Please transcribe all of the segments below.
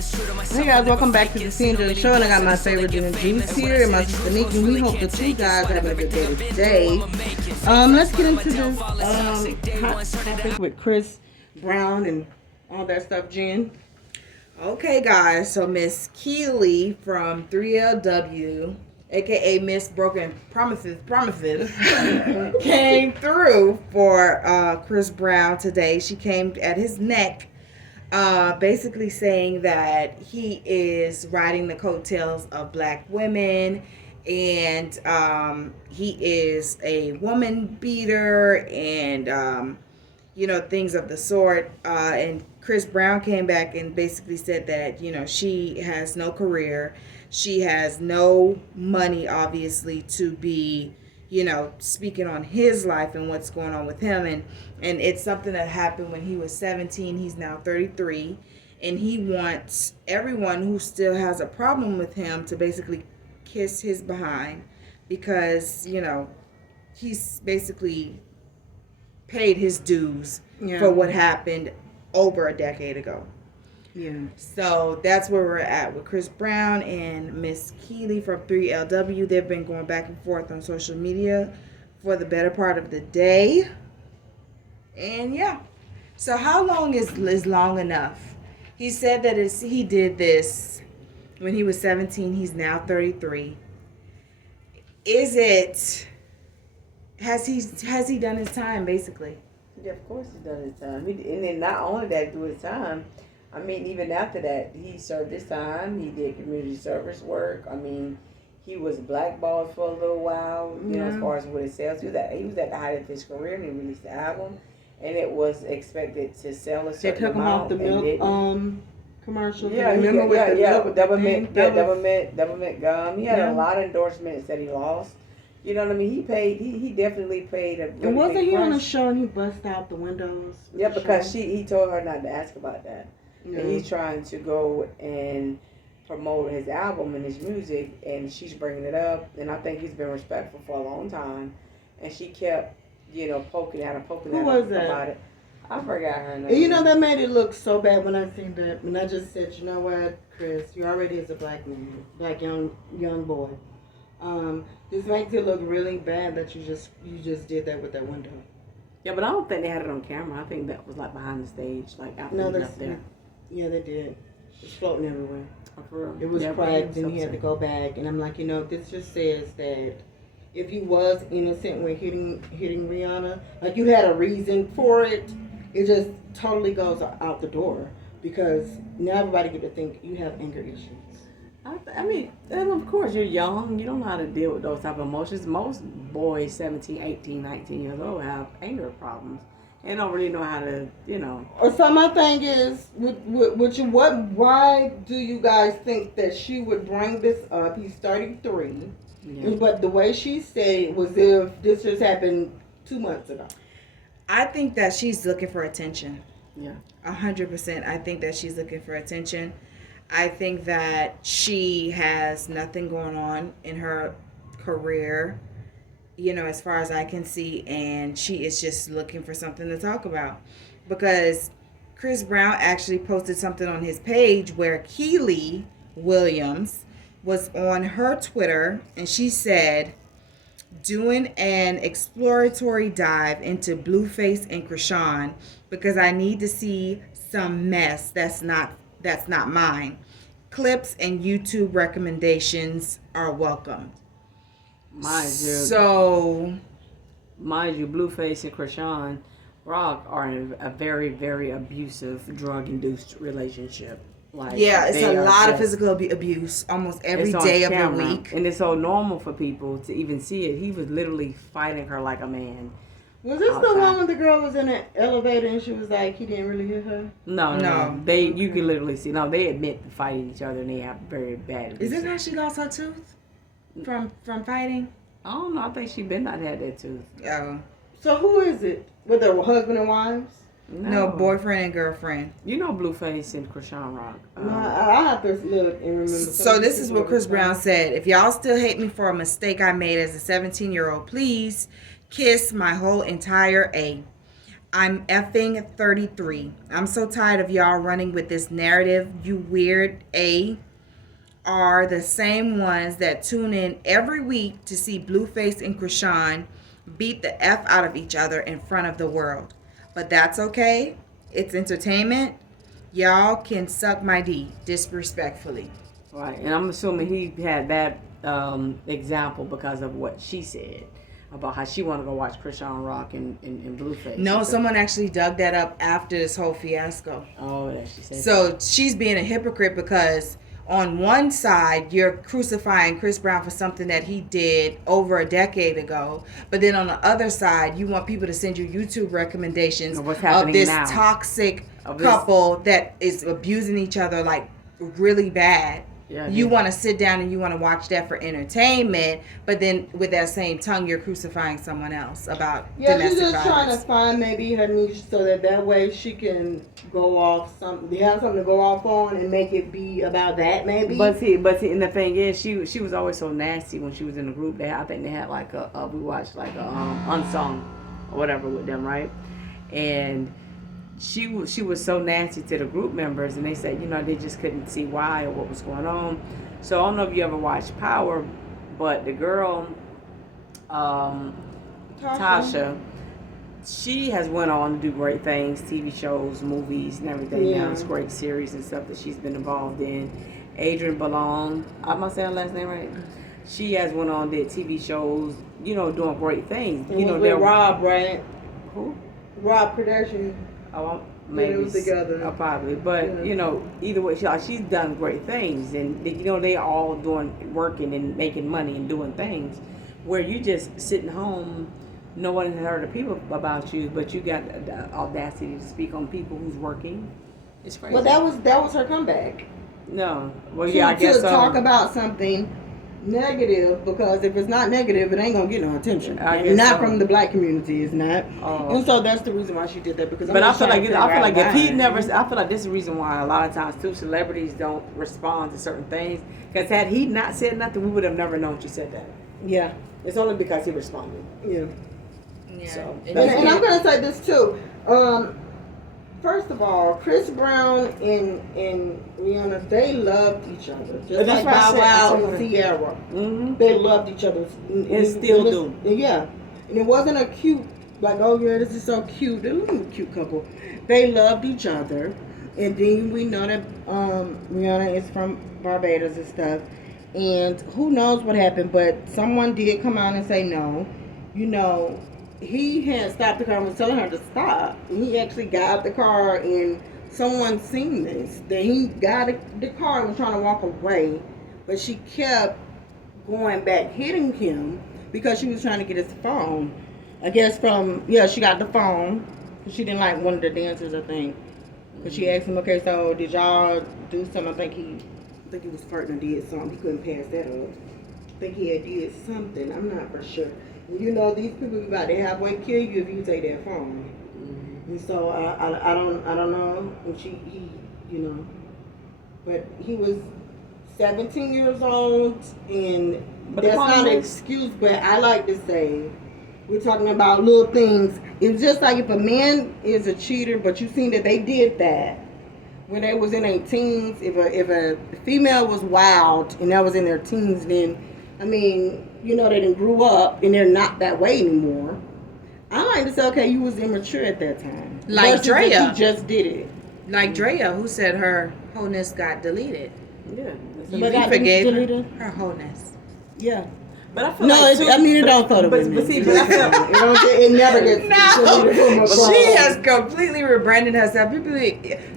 Hey guys, welcome back to the CNJ show, and I got my favorite gin and juice here, and my sister Nikki. We hope that you guys are having a good day today. Let's get into this hot topic with Chris Brown and all that stuff, Jen. Okay, guys, so Miss Kiely from 3LW, aka Miss Broken Promises, came through for Chris Brown today. She came at his neck, basically saying that he is riding the coattails of black women, and he is a woman beater, and things of the sort. And Chris Brown came back and basically said that, she has no career. She has no money, obviously, to be, speaking on his life and what's going on with him. And it's something that happened when he was 17. He's now 33. And he wants everyone who still has a problem with him to basically kiss his behind because, he's basically paid his dues for what happened over a decade ago. Yeah. So that's where we're at with Chris Brown and Miss Kiely from 3LW. They've been going back and forth on social media for the better part of the day. And yeah. So how long is long enough? He said that he did this when he was 17. He's now 33. Has he done his time, basically? Yeah, of course he's done his time. And then not only that, do his time. I mean, even after that, he served his time. He did community service work. I mean, he was blackballed for a little while, as far as what it sells. He was at the height of his career, and he released the album, and it was expected to sell a certain amount. They took him off the milk commercial. Yeah, remember with the double mint gum. He had a lot of endorsements that he lost. You know what I mean? He definitely paid a really and wasn't he price. on a show and he busted out the windows? Yeah, because he told her not to ask about that. Yeah. And he's trying to go and promote his album and his music, and she's bringing it up. And I think he's been respectful for a long time. And she kept, poking at him about it. I forgot her name. That made it look so bad when I seen that. When I just said, you know what, Chris, you already is a black man, black young boy. This makes it look really bad that you just did that with that window. Yeah, but I don't think they had it on camera. I think that was like behind the stage, like out there. Yeah, they did. It's floating everywhere. Oh, for real? It was cracked, and he had to go back. And I'm like, this just says that if he was innocent when hitting Rihanna, like you had a reason for it, it just totally goes out the door because now everybody get to think you have anger issues. I mean, and of course, you're young. You don't know how to deal with those type of emotions. Most boys, 17, 18, 19 years old, have anger problems. They don't really know how to, So my thing is, why do you guys think that she would bring this up? He's 33. Yeah. But the way she said it was if this just happened 2 months ago. I think that she's looking for attention. Yeah. 100%. I think that she's looking for attention. I think that she has nothing going on in her career, as far as I can see, and she is just looking for something to talk about. Because Chris Brown actually posted something on his page where Kiely Williams was on her Twitter, and she said, doing an exploratory dive into Blueface and Krishan because I need to see some mess that's not mine. Clips and YouTube recommendations are welcomed. Mind you, Blueface and Krishan Rock are in a very, very abusive, drug-induced relationship. It's a lot of physical abuse almost every day of the week. And it's so normal for people to even see it. He was literally fighting her like a man. Was this outside. The one when the girl was in an elevator and she was like, he didn't really hit her? No. You can literally see. No, they admit to fighting each other and they have very bad abuse. Is this how she lost her tooth? From fighting? I don't know. I think she been not had that tooth. Oh. So who is it? Were they husband and wives? No, boyfriend and girlfriend. You know Blueface and Krishan Rock. I have to look and remember. So this is what Chris Brown said. If y'all still hate me for a mistake I made as a 17-year-old, please kiss my whole entire A. I'm effing 33. I'm so tired of y'all running with this narrative. You weird are the same ones that tune in every week to see Blueface and Krishan beat the F out of each other in front of the world. But that's okay. It's entertainment. Y'all can suck my D disrespectfully. Right, and I'm assuming he had that example because of what she said about how she wanted to go watch Krishan Rock and Blueface. No, someone actually dug that up after this whole fiasco. Oh, that she said. So she's being a hypocrite because on one side you're crucifying Chris Brown for something that he did over a decade ago, but then on the other side you want people to send you YouTube recommendations of this now. Toxic couple that is abusing each other like really bad. Yeah, you want to sit down and you want to watch that for entertainment, but then with that same tongue, you're crucifying someone else about domestic she's just violence. trying to find maybe her niche so that way she can go off something. They have something to go off on and make it be about that maybe. But see, and the thing is, she was always so nasty when she was in the group. I think they had like we watched like a unsung or whatever with them, right? And she was so nasty to the group members, and they said, they just couldn't see why or what was going on. So I don't know if you ever watched Power, but the girl, Tasha, she has went on to do great things, TV shows, movies, and everything. Yeah. It's great series and stuff that she's been involved in. Adrienne Ballon, am I saying her last name right? She has went on, did TV shows, doing great things. With Rob, right? Who? Rob Kardashian. Oh, maybe it was together. Probably, but either way, she's done great things, and they all working and making money and doing things. Where you just sitting home, no one has heard of people about you, but you got the audacity to speak on people who's working. It's crazy. Well, that was her comeback. No, well, I guess to talk about something negative, because if it's not negative, it ain't gonna get no attention. Not from the black community, it's not. And so that's the reason why she did that. Because I feel like if he never, I feel like this is the reason why a lot of times too celebrities don't respond to certain things. Because had he not said nothing, we would have never known she said that. Yeah, it's only because he responded. Yeah. So, and I'm gonna say this too. First of all, Chris Brown and Rihanna, they loved each other. Just like Bow Wow and Sierra. Mm-hmm. They loved each other. And still do. Yeah. And it wasn't a cute, like, oh yeah, this is so cute. They're a cute couple. They loved each other. And then we know that Rihanna is from Barbados and stuff. And who knows what happened, but someone did come out and say no. He had stopped the car and was telling her to stop. And he actually got out the car, and someone seen this. Then he got the car and was trying to walk away, but she kept going back, hitting him because she was trying to get his phone. I guess she got the phone. She didn't like one of the dancers, I think. Because she asked him, okay, so did y'all do something? I think he was flirting or did something. He couldn't pass that up. I think he had did something. I'm not for sure. These people about to halfway kill you if you take their phone. Mm-hmm. And so I don't know. And but he was 17 years old, and that's not an excuse. But I like to say, we're talking about little things. It's just like if a man is a cheater, but you seen that they did that when they was in their teens. If a female was wild and that was in their teens, then they didn't grew up and they're not that way anymore. I like to say, okay, you was immature at that time. Like Drea. You just did it. Like Drea, who said her wholeness got deleted. Yeah. You forgave her wholeness. Yeah. But I feel it don't photo with me. It never gets deleted. She has completely rebranded herself.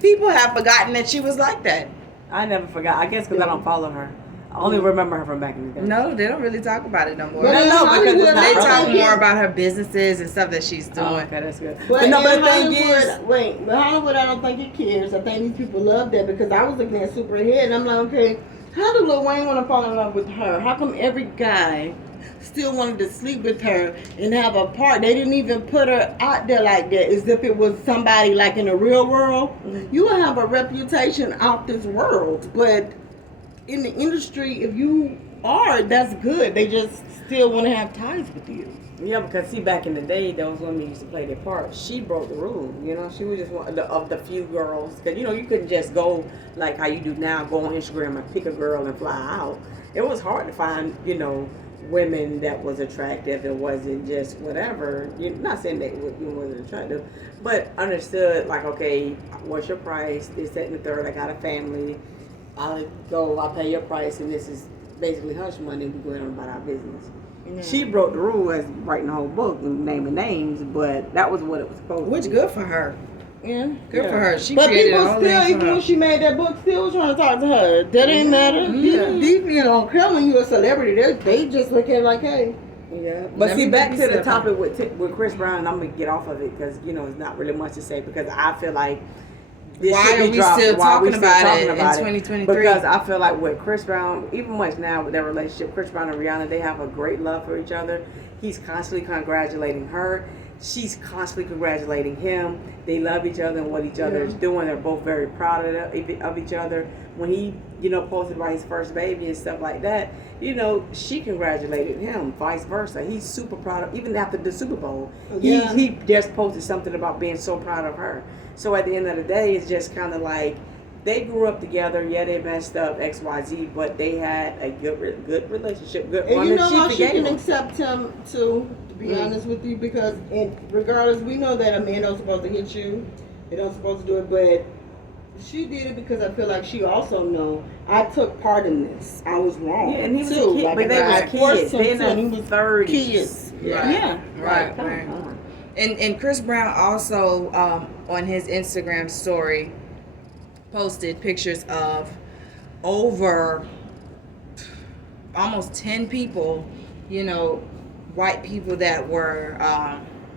People have forgotten that she was like that. I never forgot. I guess because I don't follow her. I only remember her from back in the day. No, they don't really talk about it no more. No, because they talk more about her businesses and stuff that she's doing. Oh, okay, that's good. But the thing is, but Hollywood, I don't think it cares. I think these people love that, because I was looking at Superhead and I'm like, okay, how did Lil Wayne want to fall in love with her? How come every guy still wanted to sleep with her and have a part? They didn't even put her out there like that, as if it was somebody like in the real world. Mm-hmm. You will have a reputation out this world, but in the industry, if you are, that's good. They just still want to have ties with you. Yeah, because see, back in the day, those women used to play their part. She broke the rule. You know, she was just one of the few girls. Because, you know, you couldn't just go like how you do now, go on Instagram and pick a girl and fly out. It was hard to find, you know, women that was attractive. It wasn't just whatever. You're not saying that you wasn't attractive, but understood, like, okay, what's your price? This, that, and the third. I got a family. I'll pay your price, and this is basically hush money. We go ahead and about our business. Yeah. She broke the rule as writing the whole book and naming names, but that was what it was supposed to be. Which good for her. Yeah. Good for her. She but created people still, even when she made that book, still was trying to talk to her. That ain't matter. These you don't care when you're a celebrity. They just look at it like, hey. Yeah. But see, back to the topic with Chris Brown, and I'm going to get off of it because, you know, it's not really much to say because I feel like this why should be dropped. Still talking about it in 2023? Because I feel like with Chris Brown, even much now with their relationship, Chris Brown and Rihanna, they have a great love for each other. He's constantly congratulating her. She's constantly congratulating him. They love each other and what each other is doing. They're both very proud of each other. When he, you know, posted about his first baby and stuff like that, you know, she congratulated him, vice versa. He's super proud of, even after the Super Bowl, he just posted something about being so proud of her. So at the end of the day, it's just kind of like they grew up together. Yeah, they messed up X, Y, Z, but they had a good relationship. Good. And you know what? She can accept him too. To be honest with you, because regardless, we know that a man don't supposed to hit you. They don't supposed to do it, but she did it because I feel like she also know I took part in this. I was wrong. Yeah, and he was too. a kid, like, but they were kids. They in their 30s. Kids. Yeah. Right. And Chris Brown also on his Instagram story posted pictures of over almost 10 people, you know, white people that were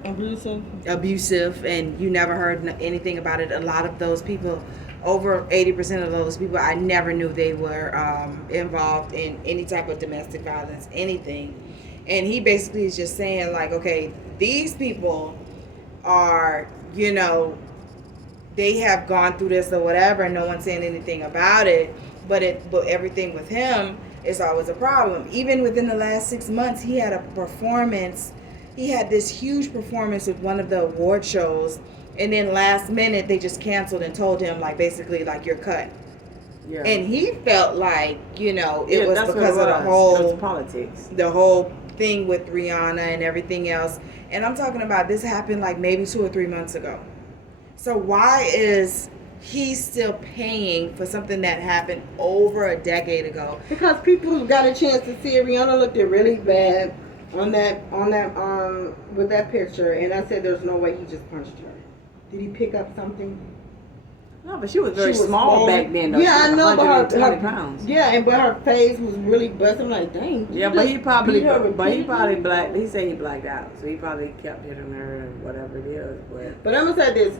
abusive, and you never heard anything about it. A lot of those people, over 80% of those people, I never knew they were involved in any type of domestic violence, anything. And he basically is just saying, like, okay, these people are, you know, they have gone through this or whatever, and no one's saying anything about it. But everything with him is always a problem. Even within the last 6 months, he had a performance. He had this huge performance with one of the award shows, and then last minute they just canceled and told him, like, basically, like, you're cut. Yeah. And he felt like, you know, it was because of the whole politics, the whole thing with Rihanna and everything else. And I'm talking about this happened like maybe 2 or 3 months ago. So why is he still paying for something that happened over a decade ago? Because people got a chance to see it. Rihanna looked really bad on that with that picture, and I said there's no way he just punched her. Did he pick up something? No, but she was very small back then, though. Yeah, I know, but her pounds. Yeah, but her face was really busted. I'm like, dang. Yeah, but he probably blacked. He said he blacked out, so he probably kept hitting her and whatever it is. But I'm gonna say this: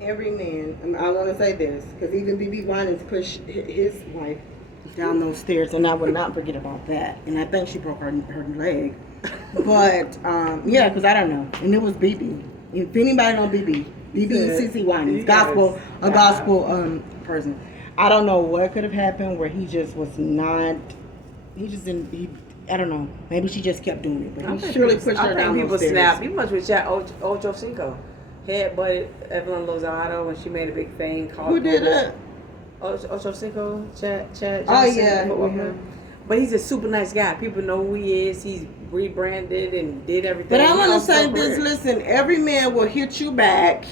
every man. I want to say this because even BB Winans pushed his wife down those stairs, and I would not forget about that. And I think she broke her leg. But yeah, because I don't know, and it was BB. If anybody know BB and CC Winans, gospel person. I don't know what could have happened where he just was not. He just didn't. I don't know. Maybe she just kept doing it, but he surely pushed her down those stairs. Snapped. You must with Ocho Cinco. Headbutted Evelyn Lozado when she made a big thing. Who did that? Ocho Cinco, Chad. Oh yeah. But he's a super nice guy. People know who he is. He's rebranded and did everything. But I want to say this. Listen, every man will hit you back.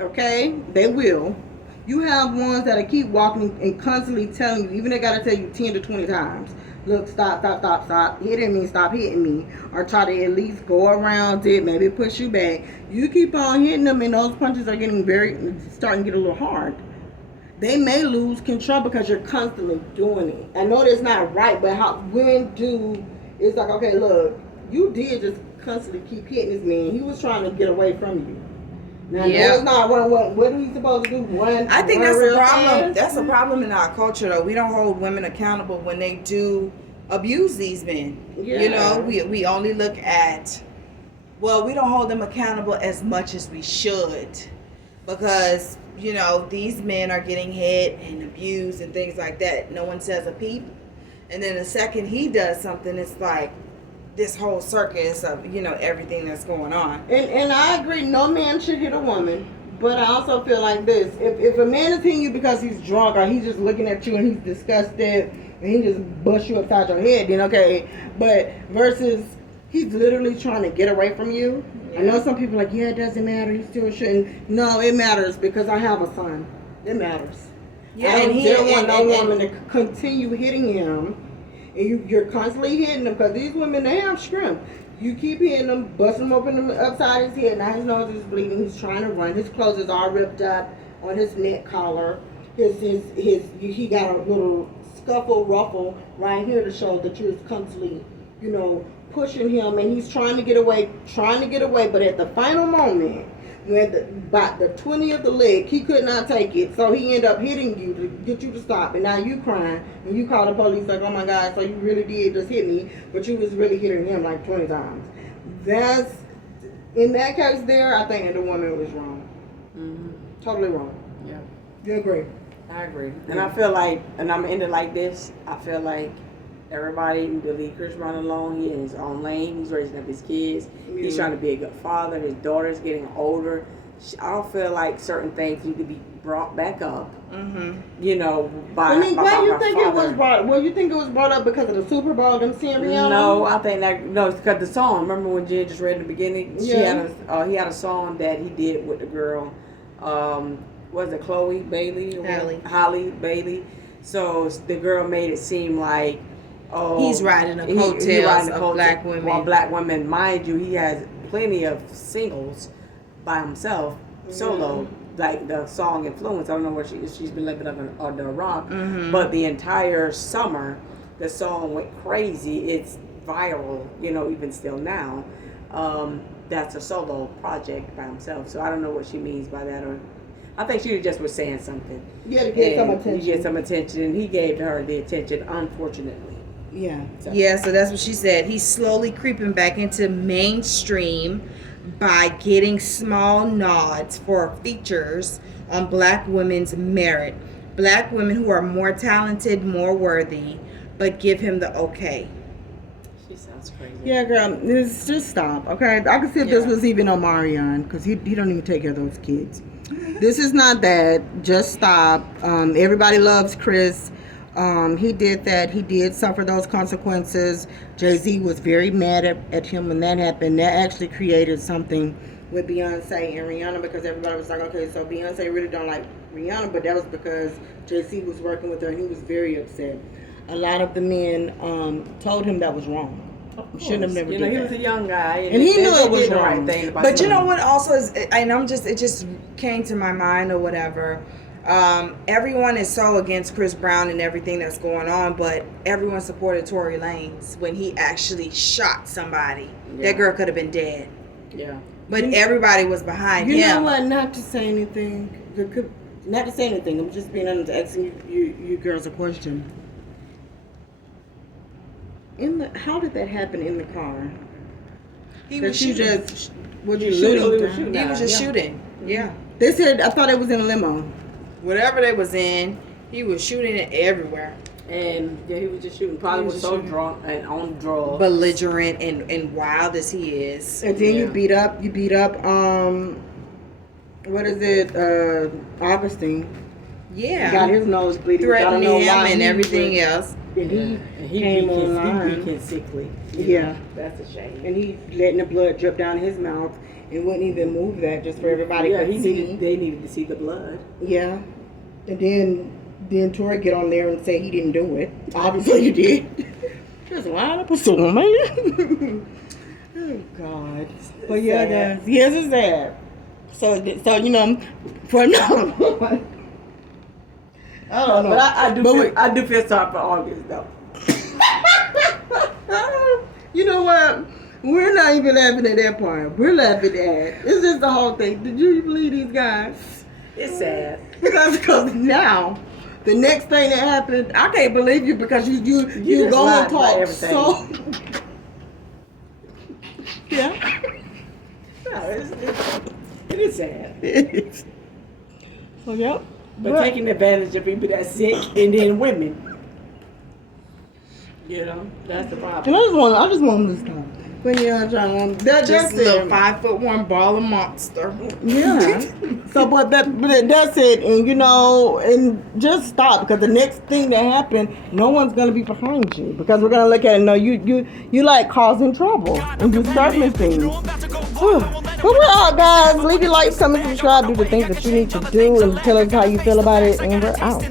Okay, they will. You have ones that'll keep walking and constantly telling you, even they gotta tell you 10 to 20 times. Look, stop. Hitting me, stop hitting me. Or try to at least go around it, maybe push you back. You keep on hitting them, and those punches are starting to get a little hard. They may lose control because you're constantly doing it. I know that's not right, but it's like, okay, look, you did just constantly keep hitting this man. He was trying to get away from you. Now, it's not what are we supposed to do? I think that's a problem. That's a problem in our culture, though. We don't hold women accountable when they do abuse these men. Yeah. You know, we only look at, we don't hold them accountable as much as we should, because, you know, these men are getting hit and abused and things like that. No one says a peep. And then the second he does something, it's like this whole circus of, everything that's going on. And I agree, no man should hit a woman. But I also feel like this: if a man is hitting you because he's drunk or he's just looking at you and he's disgusted and he just busts you upside your head, then okay. But versus he's literally trying to get away from you. Yeah. I know some people are like, yeah, it doesn't matter. He still shouldn't. No, it matters because I have a son. It matters. Yeah, I don't want no woman to continue hitting him, and you're constantly hitting him because these women, they have strength. You keep hitting him, busting him open upside his head. Now his nose is bleeding. He's trying to run. His clothes is all ripped up on his neck collar. He got a little scuffle ruffle right here to show that you're constantly, pushing him, and he's trying to get away. But at the final moment, about the 20th of the leg, he could not take it, so he ended up hitting you to get you to stop, and now you crying, and you call the police like, oh my God, so you really did just hit me, but you was really hitting him like 20 times. That's, in that case there, I think that the woman was wrong. Mm-hmm. Totally wrong. Yeah. You agree? I agree. And I feel like, and I'm ending like this, I feel like everybody need to leave Chris Brown alone. He in his own lane. He's raising up his kids. Yeah. He's trying to be a good father. His daughter's getting older. I don't feel like certain things need to be brought back up. Mm-hmm. Why you think it was brought? Well, you think it was brought up because of the Super Bowl, them seeing Rihanna? No, I think it's because the song. Remember when Jen just read in the beginning? Yeah. He had a song that he did with the girl. Was it Chloe Bailey? Holly Bailey. So the girl made it seem like, he's riding the coattails of black women. While black women, mind you, he has plenty of singles by himself, solo, like the song Influence. I don't know where she's been living up on the rock, but the entire summer, the song went crazy. It's viral, even still now. That's a solo project by himself. So I don't know what she means by that, or I think she just was saying something. Yeah, to get some attention. To get some attention, and he gave her the attention, unfortunately. Yeah. So that's what she said. He's slowly creeping back into mainstream by getting small nods for features on black women's merit. Black women who are more talented, more worthy, but give him the okay. She sounds crazy. Yeah, girl, just stop, okay? I can see if this was even Omarion, because he don't even take care of those kids. This is not that. Just stop. Everybody loves Chris. He did that. He did suffer those consequences. Jay-Z was very mad at him when that happened. That actually created something with Beyonce and Rihanna, because everybody was like, okay, so Beyonce really don't like Rihanna, but that was because Jay-Z was working with her and he was very upset. A lot of the men told him that was wrong. Shouldn't have never did that. He was a young guy, and he knew it was the wrong. Right thing about but you know what? Also, it just came to my mind or whatever. Everyone is so against Chris Brown and everything that's going on, but everyone supported Tory Lanez when he actually shot somebody. Yeah. That girl could have been dead. Yeah. But everybody was behind him. You know what? Not to say anything. I'm just being honest, asking you girls a question. How did that happen in the car? He was shooting. He was just shooting. Yeah. They said, I thought it was in a limo. Whatever they was in, he was shooting it everywhere. And he was just shooting. Probably was so drunk and on drugs. Belligerent and wild as he is. And then you beat up, what is it, Augustine. Yeah. He got his nose bleeding. Threatening him and everything else. And he came online. He became sickly. Yeah. That's a shame. And he letting the blood drip down his mouth and wouldn't even move that just for everybody to see. They needed to see the blood. Yeah. And then Tori get on there and say he didn't do it. Obviously he did. Just line up a storm, man. Oh God. But yeah, guys. Yes, it's sad. So for another one. I don't know. But I do feel sorry for August though. You know what? We're not even laughing at that part. We're laughing at it's just the whole thing. Did you believe these guys? It's sad. Because now the next thing that happened, I can't believe you because you gonna talk so. Yeah. No, it is sad. It is. So yep. But taking advantage of people that's sick and then women. You know, that's the And problem. I just want him to stop. But yeah, John, that's Just a little it. 5'1" ball of monster. Yeah. So, but that's it, and and just stop, because the next thing that happened, no one's gonna be behind you, because we're gonna look at it. No, you like causing trouble and disturbing things. But we're out, guys. Leave your likes, comment, subscribe, do the things that you need to do, and tell us how you feel about it, and we're out.